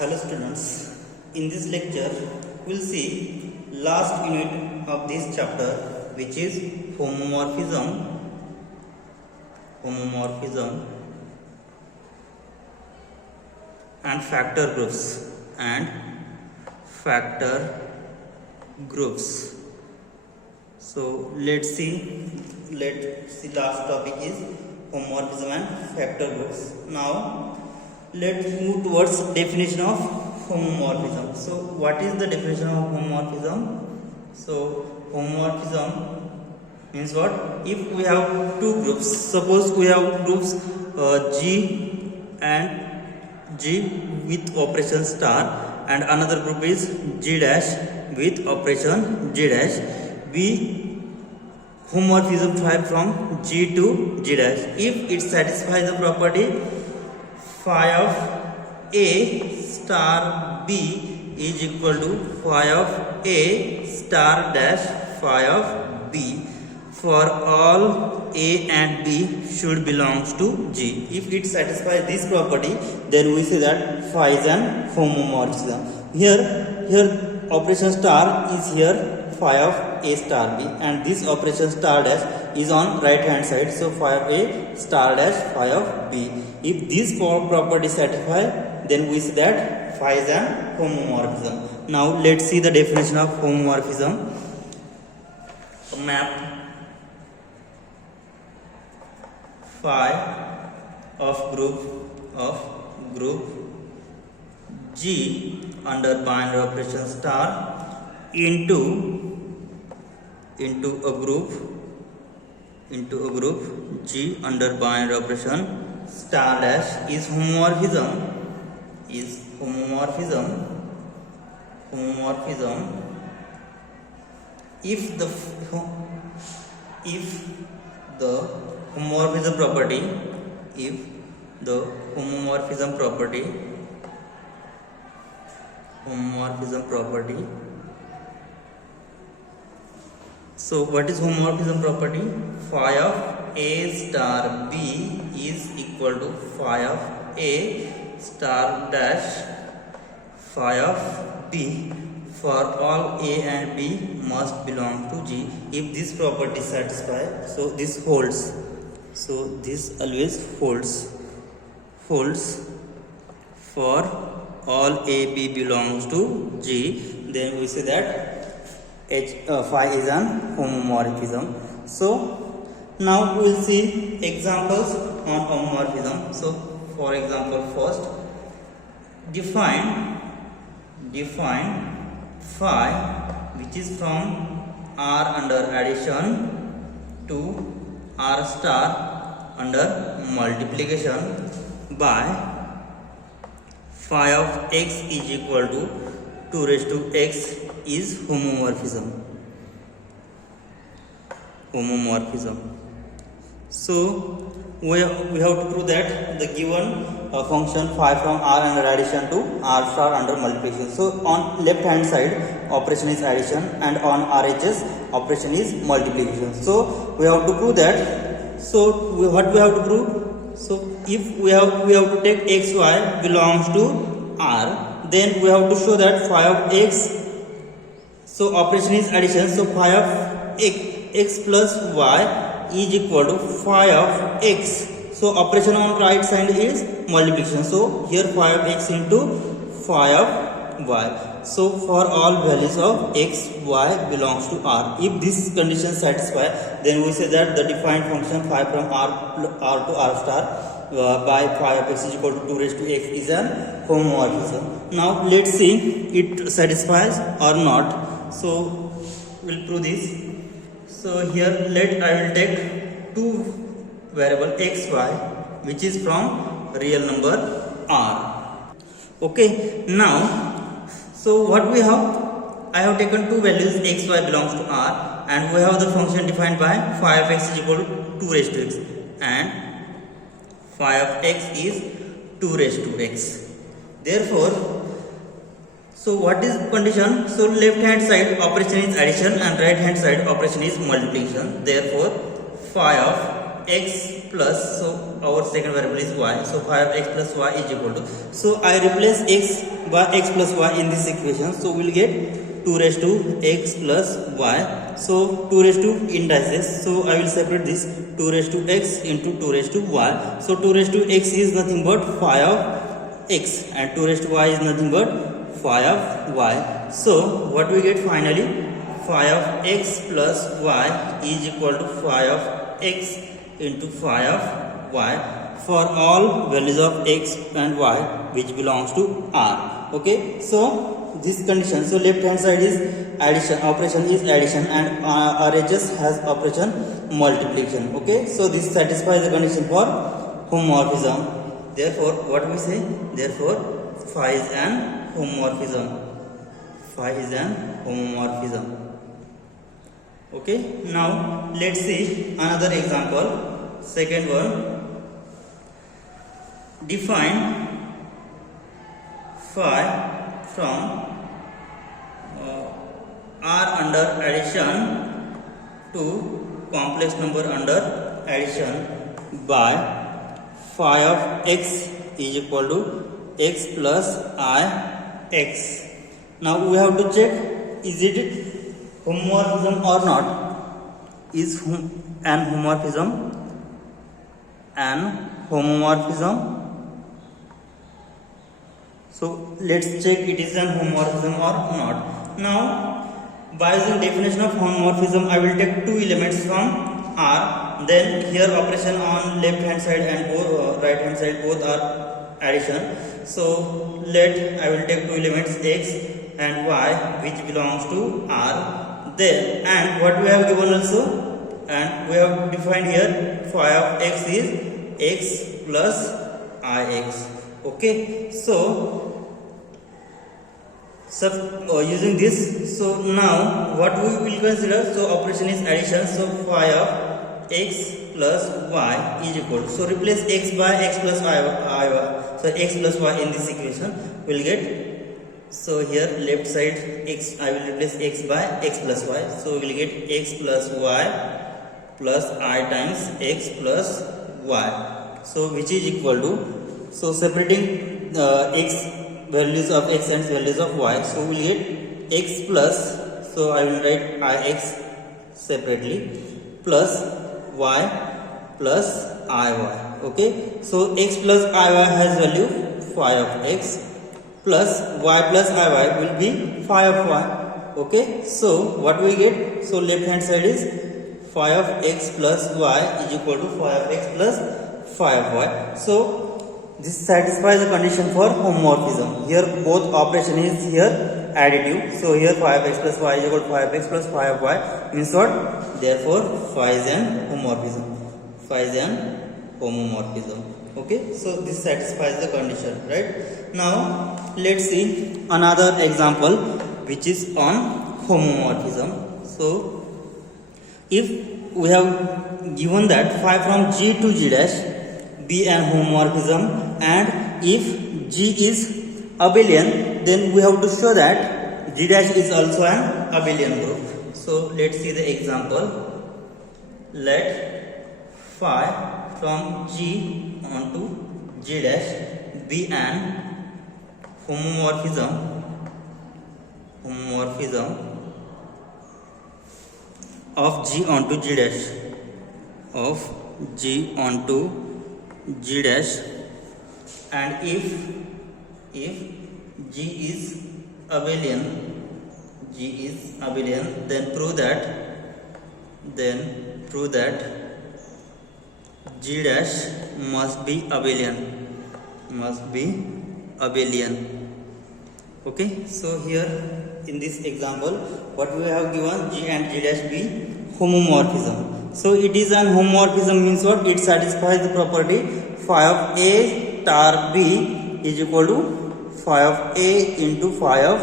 Hello students, in this lecture we will see last unit of this chapter, which is homomorphism and factor groups. So let's see last topic is homomorphism and factor groups. Now let's move towards definition of homomorphism. So what is the definition of homomorphism? So homomorphism means what? If we have two groups, suppose we have groups G and G with operation star, and another group is G dash with operation G dash. We homomorphism type from G to G dash if it satisfies the property phi of A star B is equal to phi of A star dash phi of B for all A and B should belongs to G. If it satisfies this property, then we say that phi is an homomorphism. Here operation star is here phi of A star B, and this operation star dash is on right hand side, so phi of A star dash phi of B. If this property satisfy, then we say that phi is an homomorphism. Now let's see the definition of homomorphism. Map phi of group G under binary operation star into a group G under binary operation star dash is homomorphism if the homomorphism property. So what is homomorphism property? Phi of A star B is equal to phi of A star dash phi of B for all A and B must belong to G. If this property satisfies, so this holds. So this always holds for all A B belongs to G. Then we say that phi is an homomorphism. So now we will see examples on homomorphism. So for example, first define phi which is from R under addition to R star under multiplication by phi of x is equal to 2 raised to x is homomorphism. So we have to prove that the given function phi from R under addition to R star under multiplication. So on left hand side operation is addition, and on RHS operation is multiplication. So we have to prove that. So what we have to prove? So if we have to take xy belongs to R, then we have to show that phi of x, so operation is addition, so phi of x plus y is equal to phi of x. So operation on right side is multiplication. So here phi of x into phi of y. So for all values of x, y belongs to R. If this condition satisfy, then we say that the defined function phi from R to R star by phi of x is equal to 2 raised to x is an homomorphism. Now let's see it satisfies or not. So we'll prove this. So here I will take two variable x, y, which is from real number R. Okay, now so what we have, I have taken two values x, y belongs to R, and we have the function defined by phi of x is equal to 2 raised to x, and phi of x is 2 raised to x. Therefore, so what is condition? So left hand side operation is addition and right hand side operation is multiplication. Therefore phi of x plus, so our second variable is y, so phi of x plus y is equal to, so I replace x by x plus y in this equation, so we'll get 2 raised to x plus y, so 2 raised to indices, so I will separate this 2 raised to x into 2 raised to y, so 2 raised to x is nothing but phi of x and 2 raised to y is nothing but phi of y, so what we get finally, phi of x plus y is equal to phi of x into phi of y for all values of x and y which belongs to R. Okay, so this condition, so left hand side is addition, operation is addition, and RHS has operation multiplication. Okay, so this satisfies the condition for homomorphism. Therefore what we say, therefore phi is an homomorphism, phi is an homomorphism. Okay, now let's see another example. Second one, define phi from R under addition to complex number under addition by phi of x is equal to x plus I x. Now we have to check, is it homomorphism or not? Is an homomorphism an homomorphism? So let's check it is an homomorphism or not. Now by using definition of homomorphism, I will take two elements from R, then here operation on left hand side and right hand side both are addition. So let I will take two elements x and y which belongs to R, then and what we have given also, and we have defined here phi of x is x plus ix. Okay, so using this, so now what we will consider, so operation is addition, so phi of x plus y is equal to, so replace x by x plus y, so x plus y in this equation will get, so here left side x, I will replace x by x plus y, so we will get x plus y plus I times x plus y, so which is equal to, so separating x values of x and values of y, so we will get x plus, so I will write ix separately, plus y plus iy. Okay, so x plus iy has value phi of x, plus y plus iy will be phi of y. Okay, so what we get, so left hand side is phi of x plus y is equal to phi of x plus phi of y. So this satisfies the condition for homomorphism. Here both operation is here additive. So here phi of x plus y is equal to phi of x plus phi of y means what? Therefore phi is an homomorphism. Phi is an homomorphism. Okay, so this satisfies the condition, right? Now let's see another example which is on homomorphism. So if we have given that phi from G to G dash be an homomorphism, and if G is abelian, then we have to show that G dash is also an abelian group. So let's see the example. Let phi from G onto G dash be an homomorphism of G onto G dash, of G onto G dash, and if G is abelian, then prove that G dash must be abelian. Okay, so here in this example what we have given, G and G dash be homomorphism. So it is an homomorphism means what? It satisfies the property phi of A star B is equal to phi of A into phi of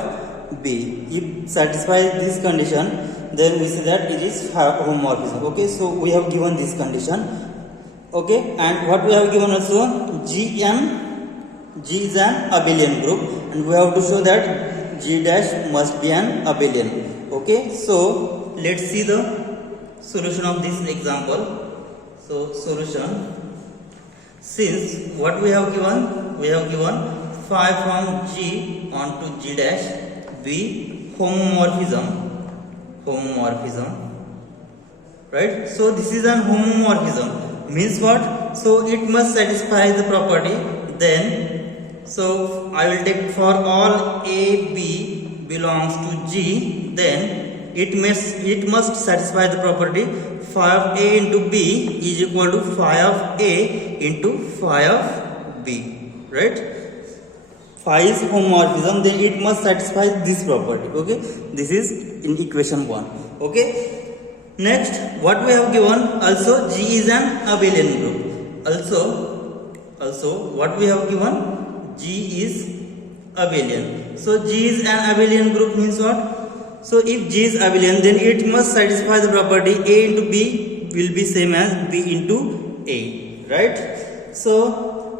B. If satisfies this condition, then we see that it is homomorphism. Okay, so we have given this condition. Okay, and what we have given also, G is an abelian group, and we have to show that G dash must be an abelian. Okay, so let's see the solution of this example. So solution, since what we have given phi from G onto G dash be homomorphism, right? So this is an homomorphism, means what? So it must satisfy the property. Then so I will take for all A B belongs to G, then it must satisfy the property phi of A into B is equal to phi of A into phi of B, right? Phi is homomorphism, then it must satisfy this property. Okay, this is in equation 1. Okay. Next, what we have given, also G is an abelian group. Also what we have given, G is abelian. So G is an abelian group means what? So if G is abelian, then it must satisfy the property A into B will be same as B into A, right? So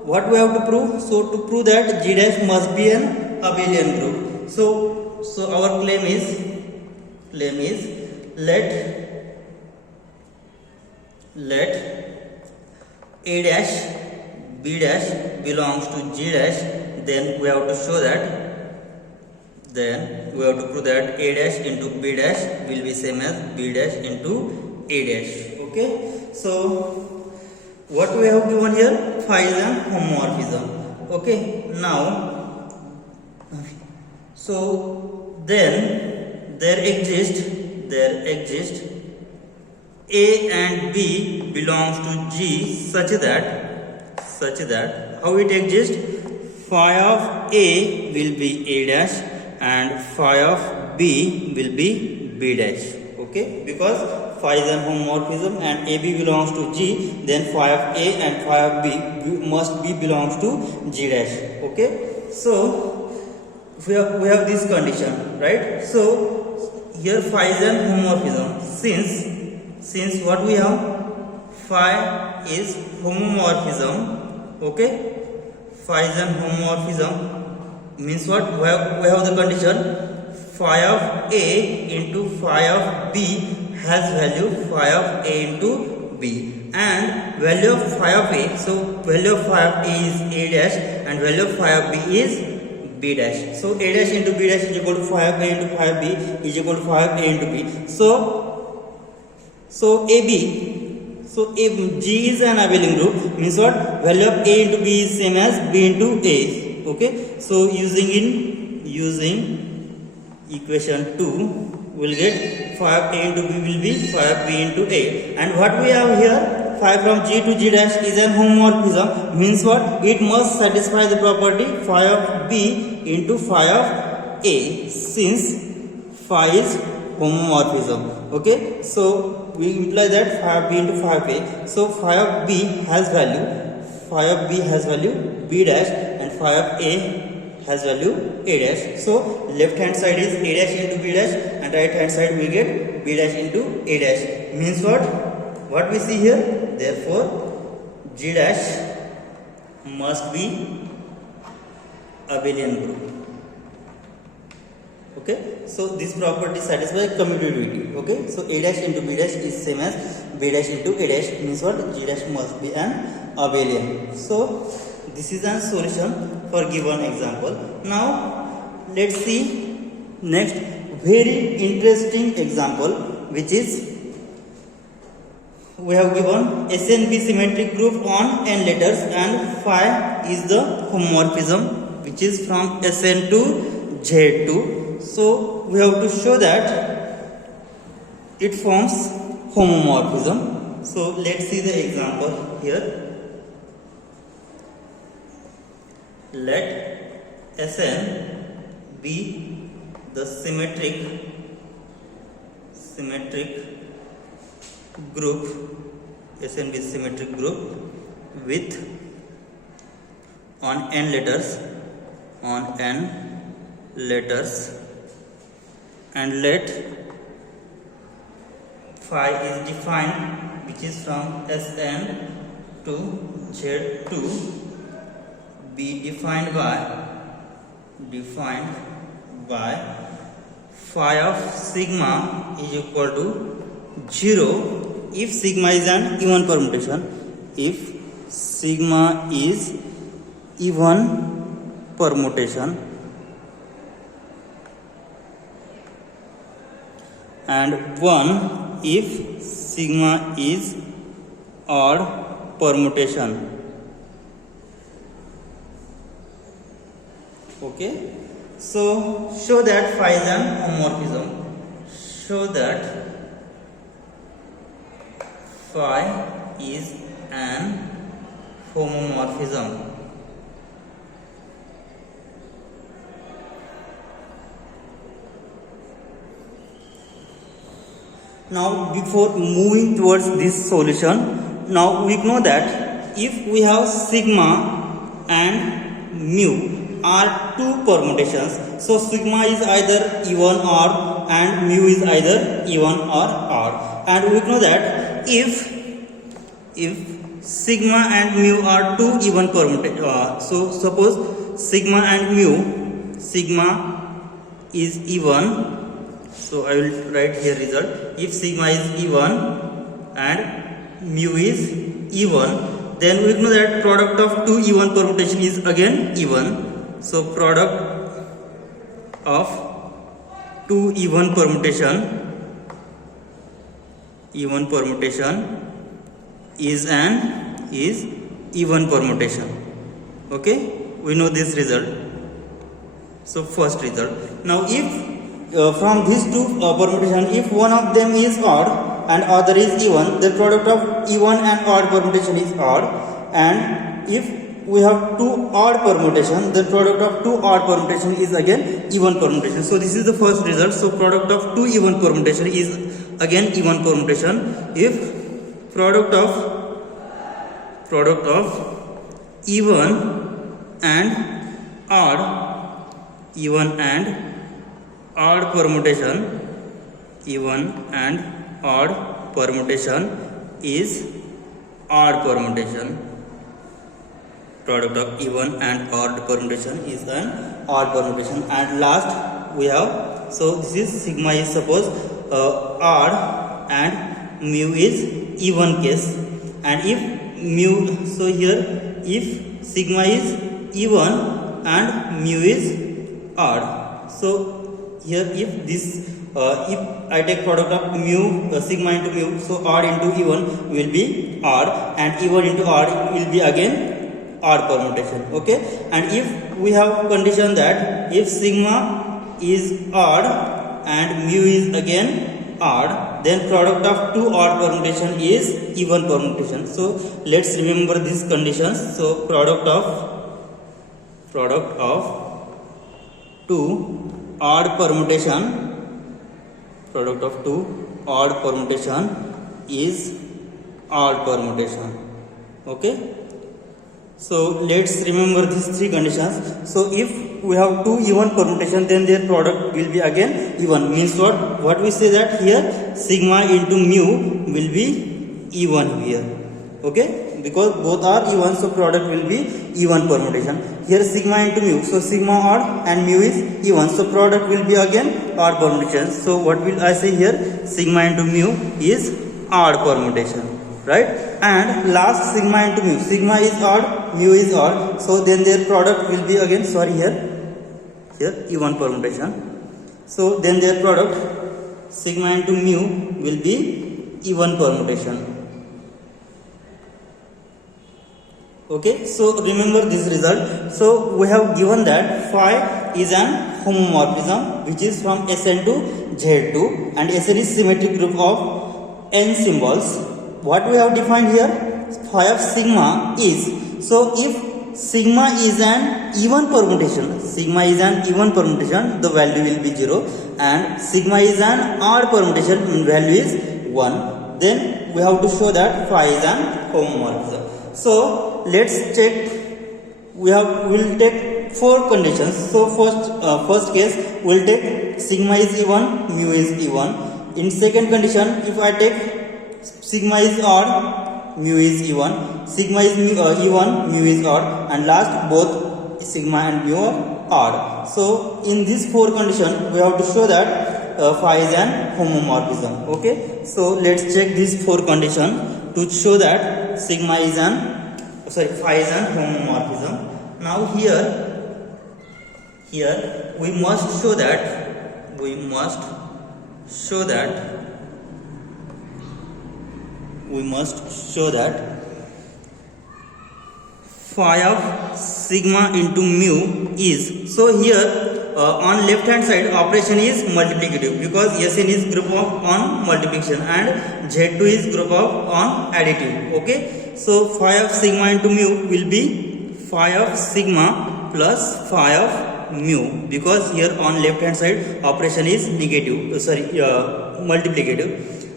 what we have to prove? So to prove that G dash must be an abelian group. So our claim is let A dash B dash belongs to G dash, then we have to show that, then we have to prove that A dash into B dash will be same as B dash into A dash. Okay, so what we have given here, phi is an homomorphism. Okay, now so then there exist A and B belongs to G such that how it exists, phi of A will be A dash and phi of B will be B dash. Okay, because phi is an homomorphism and AB belongs to G, then phi of A and phi of B must be belongs to G dash. Okay, so we have this condition, right? So here phi is an homomorphism, since what we have, phi is homomorphism. Okay, phi is an homomorphism means what? We have the condition phi of A into phi of B has value phi of A into B, and value of phi of A, so value of phi of A is A dash and value of phi of B is B dash. So A dash into B dash is equal to phi of A into phi of B is equal to phi of A into B. So AB, so if G is an abelian group means what? Value of A into B is same as B into A. Okay, so using equation 2 we'll get phi of A into B will be phi of B into A, and what we have here, phi from G to G dash is an homomorphism means what? It must satisfy the property phi of B into phi of A, since phi is homomorphism. Okay, so we imply that phi of B into phi of A. So phi of B has value B dash and phi of A has value A dash. So left hand side is A dash into B dash and right hand side we get B dash into A dash. Means what we see here? Therefore G dash must be abelian group. Okay, so this property satisfies commutativity. Okay, so A dash into B dash is same as B dash into A dash means what? G dash must be an abelian. So this is a solution for given example. Now let's see next very interesting example, which is we have given SNB symmetric group on n letters and phi is the homomorphism which is from Sn to Z2. So we have to show that it forms homomorphism. So let's see the example here. Let Sn be the symmetric group, Sn be symmetric group with on n letters and let phi is defined which is from Sn to Z2 be defined by phi of sigma is equal to 0 if sigma is an even permutation, if sigma is even permutation and 1 if sigma is odd permutation. Okay, so show that phi is an homomorphism. Show that phi is an homomorphism. Now before moving towards this solution, now we know that if we have sigma and mu are two permutations, so sigma is either even or and mu is either even or odd, and we know that if sigma and mu are two even permutations, so suppose sigma and mu, sigma is even, so I will write here result. If sigma is even and mu is even, then we know that product of two even permutation is again even. So product of two even permutation is even permutation. Okay, we know this result. So first result. Now if from these two permutation, if one of them is odd and other is even, the product of even and odd permutation is odd, and if we have two odd permutation, the product of two odd permutation is again even permutation. So this is the first result. So product of two even permutation is again even permutation. If product of even and odd permutation is odd permutation. Product of even and odd permutation is an odd permutation. And last we have, so this is sigma is suppose odd and mu is even case, and if mu, so here if sigma is even and mu is odd, so here if this if I take product of mu, sigma into mu, so odd into even will be odd and even into odd will be again odd permutation. Okay, and if we have condition that if sigma is odd and mu is again odd, then product of two odd permutation is even permutation. So let's remember these conditions. So product of two odd permutation is odd permutation. Okay, so let's remember these three conditions. So if we have two even permutation, then their product will be again even. Means what we say that here sigma into mu will be even here. Okay, because both are even, so product will be even permutation. Here sigma into mu, so sigma odd and mu is even, so product will be again odd permutation. So what will I say here? Sigma into mu is odd permutation, right? And last sigma into mu, sigma is odd, mu is odd, so then their product will be again, here even permutation. So then their product sigma into mu will be even permutation. Okay, so remember this result. So we have given that phi is an homomorphism which is from Sn to Z2, and Sn is symmetric group of n symbols. What we have defined here, phi of sigma is, so if sigma is an even permutation, the value will be 0, and sigma is an odd permutation, value is 1, then we have to show that phi is an homomorphism. So let's check. We'll take four conditions. So first case we'll take sigma is even, mu is even. In second condition, if I take sigma is odd, mu is even, sigma is even, mu is odd, and last both sigma and mu are odd. So in this four condition we have to show that phi is an homomorphism. Okay, so let's check these four conditions to show that sigma is an phi is an homomorphism. Now here we must show that phi of sigma into mu is, so here on left hand side operation is multiplicative because Sn is group of on multiplication and Z2 is group of on additive. Okay, so phi of sigma into mu will be phi of sigma plus phi of mu, because here on left hand side operation is multiplicative,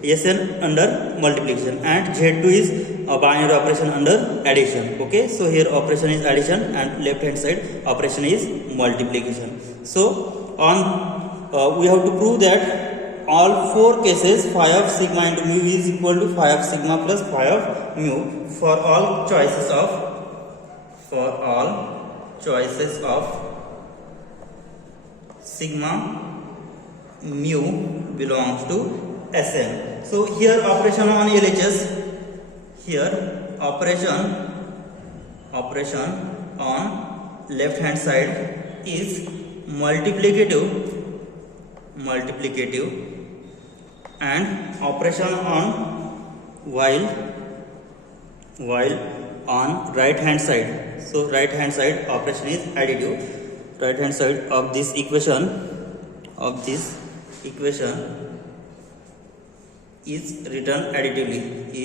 Sn under multiplication and Z2 is a binary operation under addition. Okay, so here operation is addition and left hand side operation is multiplication. So on we have to prove that all four cases phi of sigma into mu is equal to phi of sigma plus phi of mu for all choices of sigma mu belongs to Sn. So here operation on LHS, here operation on left hand side is multiplicative and operation on while on right hand side, so right hand side operation is additive. Right hand side of this equation is written additively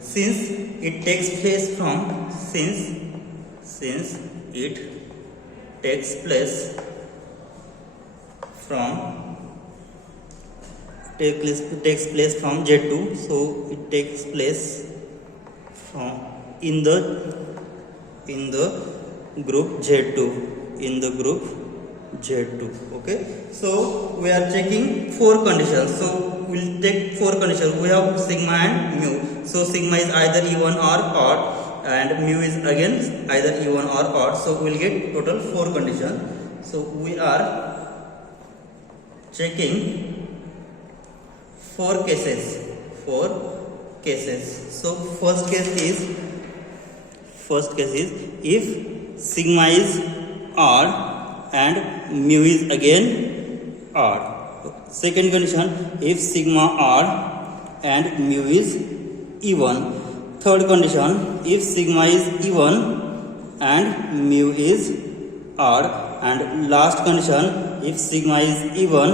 since it takes place from Z2, so it takes place from in the group Z2, Okay, so we are checking four conditions, so we'll take four conditions. We have sigma and mu, so sigma is either even or odd and mu is again either even or odd, so we'll get total four conditions. So we are checking four cases. So first case is if sigma is odd and mu is again odd. Second condition, if sigma odd and mu is even. Third condition, if sigma is even and mu is odd. And last condition, if sigma is even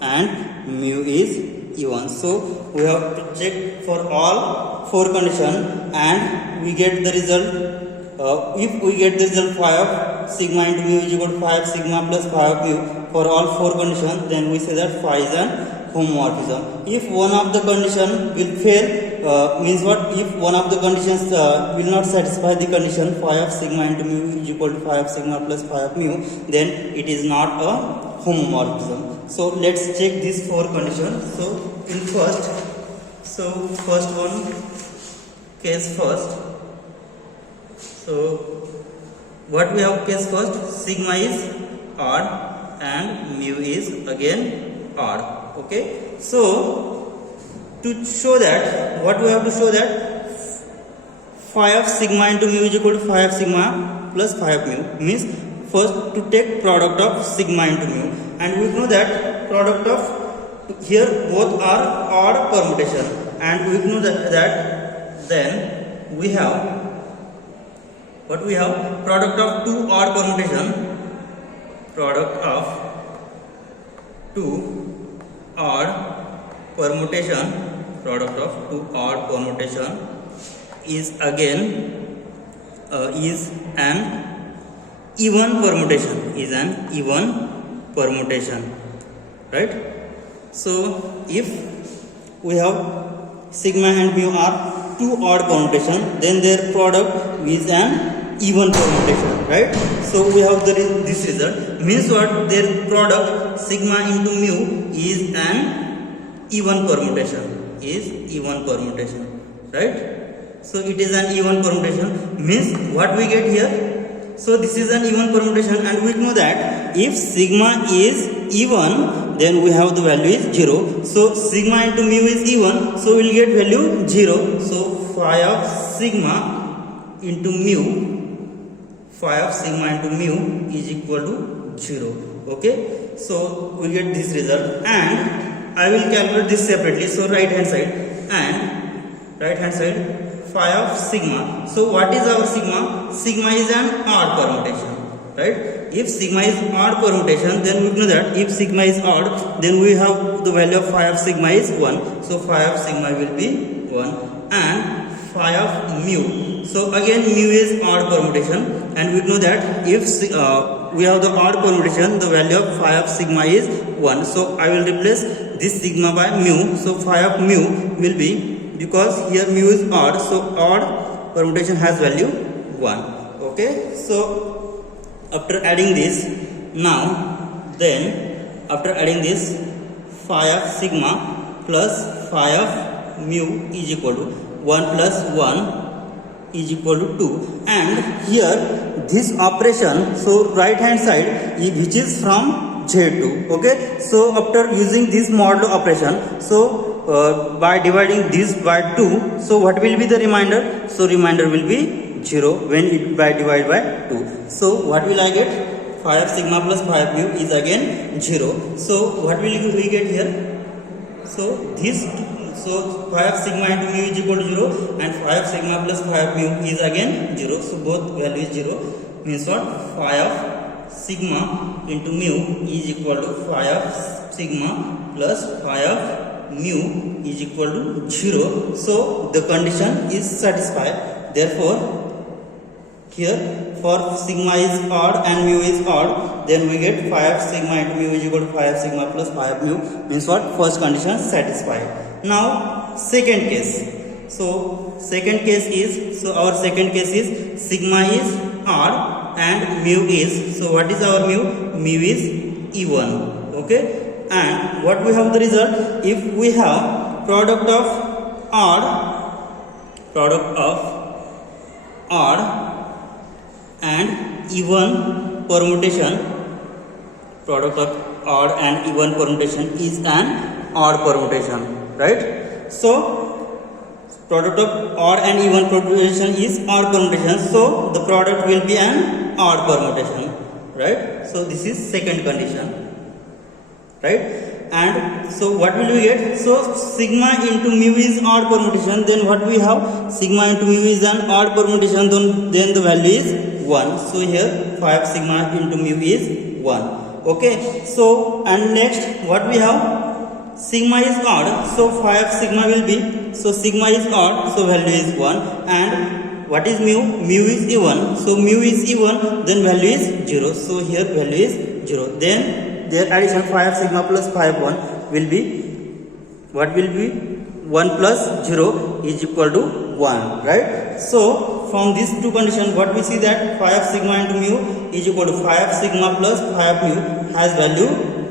and mu is even. So we have to check for all four conditions and we get the result. If we get the result phi of sigma into mu is equal to phi of sigma plus phi of mu for all four conditions, then we say that phi is an homomorphism. If one of the condition will fail, means what? If one of the conditions will not satisfy the condition phi of sigma into mu is equal to phi of sigma plus phi of mu, then it is not a homomorphism. So let's check these four conditions. So in first one case first. So what we have case first, sigma is odd and mu is again odd. Okay, so to show that, what we have to show that phi of sigma into mu is equal to phi of sigma plus phi of mu, means first to take product of sigma into mu, and we know that product of here both are odd permutation, and we know that then we have what we have, product of two odd permutation, product of two odd permutation is again is an even permutation, right? So if we have sigma and mu are two odd permutation, then their product is an even permutation, right? So we have this result, means what? Their product sigma into mu is an even permutation, right? So it is an even permutation, means what we get here, So this is an even permutation, and we know that if sigma is even, then we have the value is 0. So sigma into mu is even, so we'll get value 0. So phi of sigma into mu, phi of sigma into mu is equal to 0. Okay, so we get this result, and I will calculate this separately. So right hand side, and right hand side phi of sigma. So what is our sigma? Sigma is an odd permutation, right? If sigma is odd permutation, then we know that if sigma is odd, then we have the value of phi of sigma is 1. So phi of sigma will be 1, and phi of mu. So again mu is odd permutation, and we know that if we have the odd permutation, the value of phi of sigma is 1. So I will replace this sigma by mu. So phi of mu will be, because here mu is odd, so odd permutation has value 1. Okay, so after adding this, now then after adding this, phi of sigma plus phi of mu is equal to 1 plus 1 is equal to 2, and here this operation, so right hand side which is from Z2. Okay, so after using this modulo operation, so by dividing this by 2, so what will be the remainder? So remainder will be 0 when it by divided by 2. So what will I get? Phi of sigma plus phi of mu is again 0. So what will we get here? So this, so phi of sigma into mu is equal to 0, and phi of sigma plus phi of mu is again 0. So both value is 0. Means what? Phi of sigma into mu is equal to phi of sigma plus phi of mu is equal to 0. So the condition is satisfied. Therefore here for sigma is odd and mu is odd, then we get phi of sigma into mu is equal to phi of sigma plus phi of mu. Means what? First condition satisfied. Now second case. So second case is, so our second case is sigma is odd and mu is, so what is our mu? Mu is even. Okay, and what we have the result? If we have product of odd and even permutation, product of odd and even permutation is an odd permutation, right? So product of odd and even permutation is odd permutation, so the product will be an odd permutation, right? So this is second condition, right? And so what will we get? So sigma into mu is odd permutation, then what we have? Sigma into mu is an odd permutation, then the value is 1. So here phi of sigma into mu is 1. Okay, so and next what we have? Sigma is odd, so phi of sigma will be, so sigma is odd, so value is 1. And what is mu? Mu is even, so mu is even, then value is 0. So here value is 0. Then their addition phi of sigma plus phi of 1 will be, what will be? 1 plus 0 is equal to 1, right? So from these two conditions, what we see that phi of sigma into mu is equal to phi of sigma plus phi of mu has value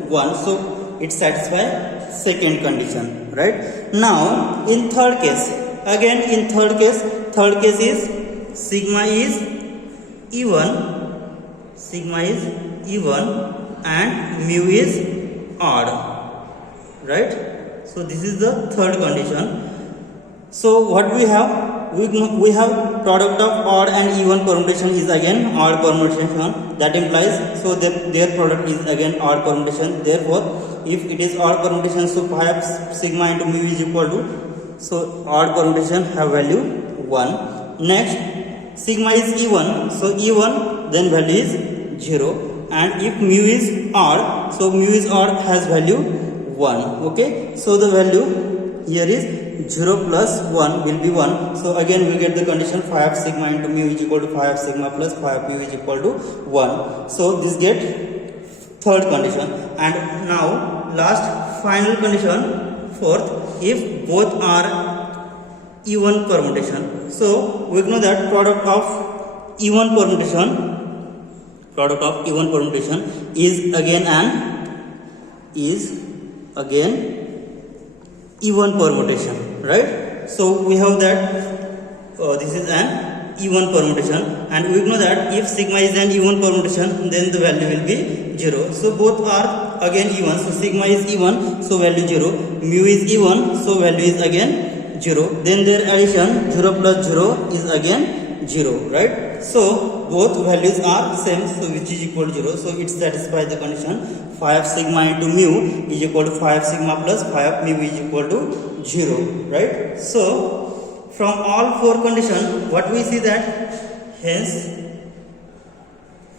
1. So it satisfies second condition, right? Now in third case, again in third case is sigma is even and mu is odd, right? So this is the third condition. So what we have? We have product of odd and even permutation is again odd permutation. That implies, so their product is again odd permutation. Therefore, if it is odd permutation, so phi of sigma into mu is equal to, so odd permutation have value 1. Next, sigma is even, so even, then value is 0. And if mu is odd, so mu is odd has value 1. Okay, so the value here is 0 plus 1 will be 1. So again we get the condition phi of sigma into mu is equal to phi of sigma plus phi of mu is equal to 1. So this get third condition. And now last final condition, fourth, if both are even permutation. So we know that product of even permutation is again even permutation, right? So we have that this is an even permutation, and we know that if sigma is an even permutation, then the value will be 0. So both are again even. So sigma is even, so value 0. Mu is even, so value is again 0. Then their addition 0 plus 0 is again 0, right? So both values are same, so which is equal to 0. So it satisfies the condition 5 sigma into mu is equal to 5 sigma plus 5 mu is equal to 0, right? So from all four conditions, what we see that hence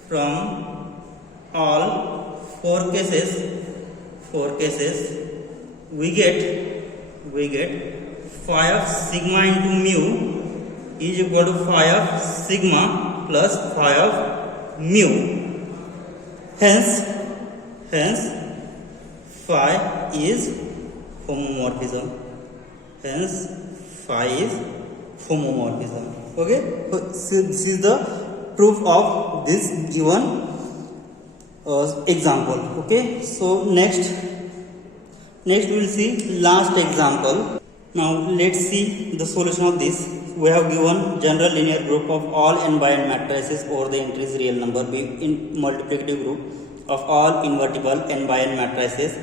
from all four cases we get 5 sigma into mu is equal to 5 sigma plus 5 mu. Hence phi is homomorphism. Hence phi is homomorphism. Okay, so this is the proof of this given example. Okay, so next we will see last example. Now let's see the solution of this. We have given general linear group of all n by n matrices over the entries real number be in multiplicative group of all invertible n by n matrices.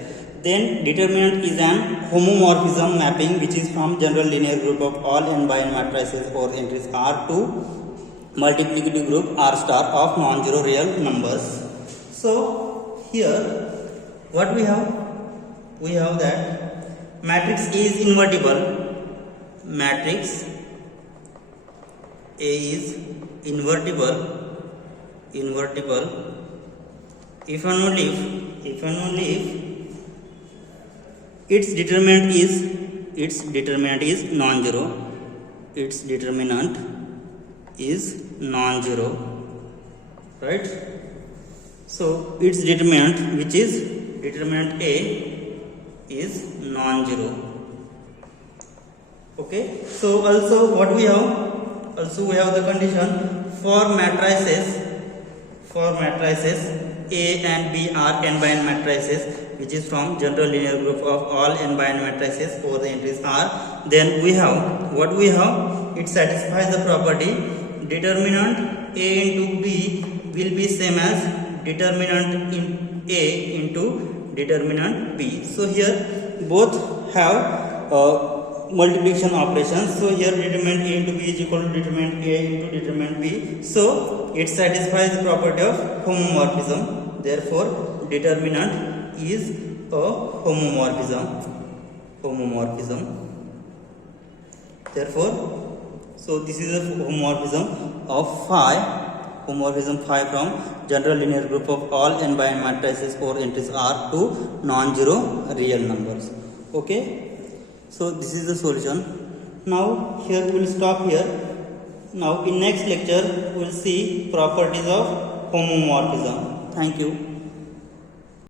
Then determinant is an homomorphism mapping which is from general linear group of all n by n matrices over entries R to multiplicative group R star of non-zero real numbers. So here what we have? We have that matrix A is invertible. Matrix A is invertible if and only if its determinant is non-zero. Its determinant is non-zero, right? So its determinant, which is determinant A, is non-zero. Okay. So also what we have? Also we have the condition for matrices A and B are n by n matrices which is from general linear group of all n by n matrices over the entries R. Then we have what we have? It satisfies the property determinant A into B will be same as determinant in A into determinant B. So here both have multiplication operations. So here determinant A into B is equal to determinant A into determinant B. So it satisfies the property of homomorphism. Therefore determinant is a homomorphism. Therefore, so this is a homomorphism of phi from general linear group of all n by n matrices or entries R to non-zero real numbers. Okay. So this is the solution. Now here we will stop here. Now in next lecture we will see properties of homomorphism. Thank you.